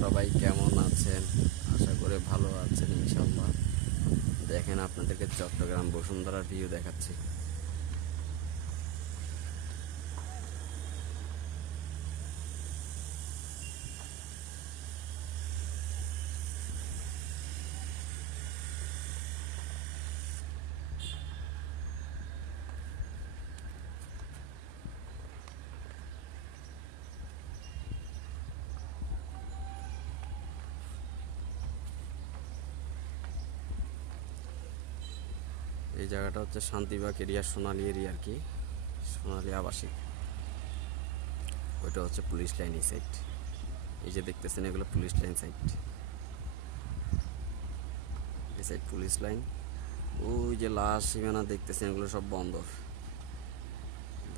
সবাই কেমন আছেন? আশা করে ভালো আছেন ইনশাল্লাহ। দেখেন আপনাদেরকে চট্টগ্রাম বসুন্ধরার ভিউ দেখাচ্ছি। এই জায়গাটা হচ্ছে শান্তিবাগ এরিয়া, সোনালী এরিয়া আর কি, সোনালী আবাসিক। ওইটা হচ্ছে পুলিশ লাইন এই সাইড। এই যে দেখতেছেন এগুলো পুলিশ লাইন সাইড। এই সাইড পুলিশ লাইন। ওই যে লাশ সীমানা দেখতেছেন, এগুলো সব বন্দর,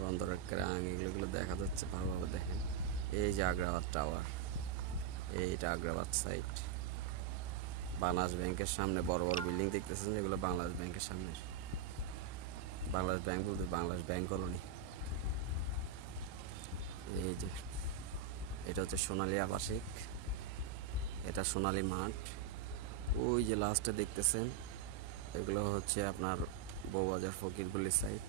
বন্দরের ক্রাং, এগুলো দেখা যাচ্ছে ভালোভাবে দেখেন। এই যে আগ্রাবাদ টাওয়ার, এইটা আগ্রাবাদ সাইড। বাংলাদেশ ব্যাংকের সামনে বড় বড় বিল্ডিং দেখতেছেন, যেগুলো বাংলাদেশ ব্যাংকের সামনে। বাংলাদেশ ব্যাংক বলতে বাংলাদেশ ব্যাংক কলোনি। এই যে এটা হচ্ছে সোনালী আবাসিক, এটা সোনালী মাঠ। ওই যে লাস্টে দেখতেছেন এগুলো হচ্ছে আপনার বউবাজার ফকিরগুলি সাইড।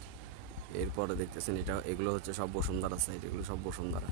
এরপরে দেখতেছেন এগুলো হচ্ছে সব বসুন্ধরা সাইড, এগুলো সব বসুন্ধরা।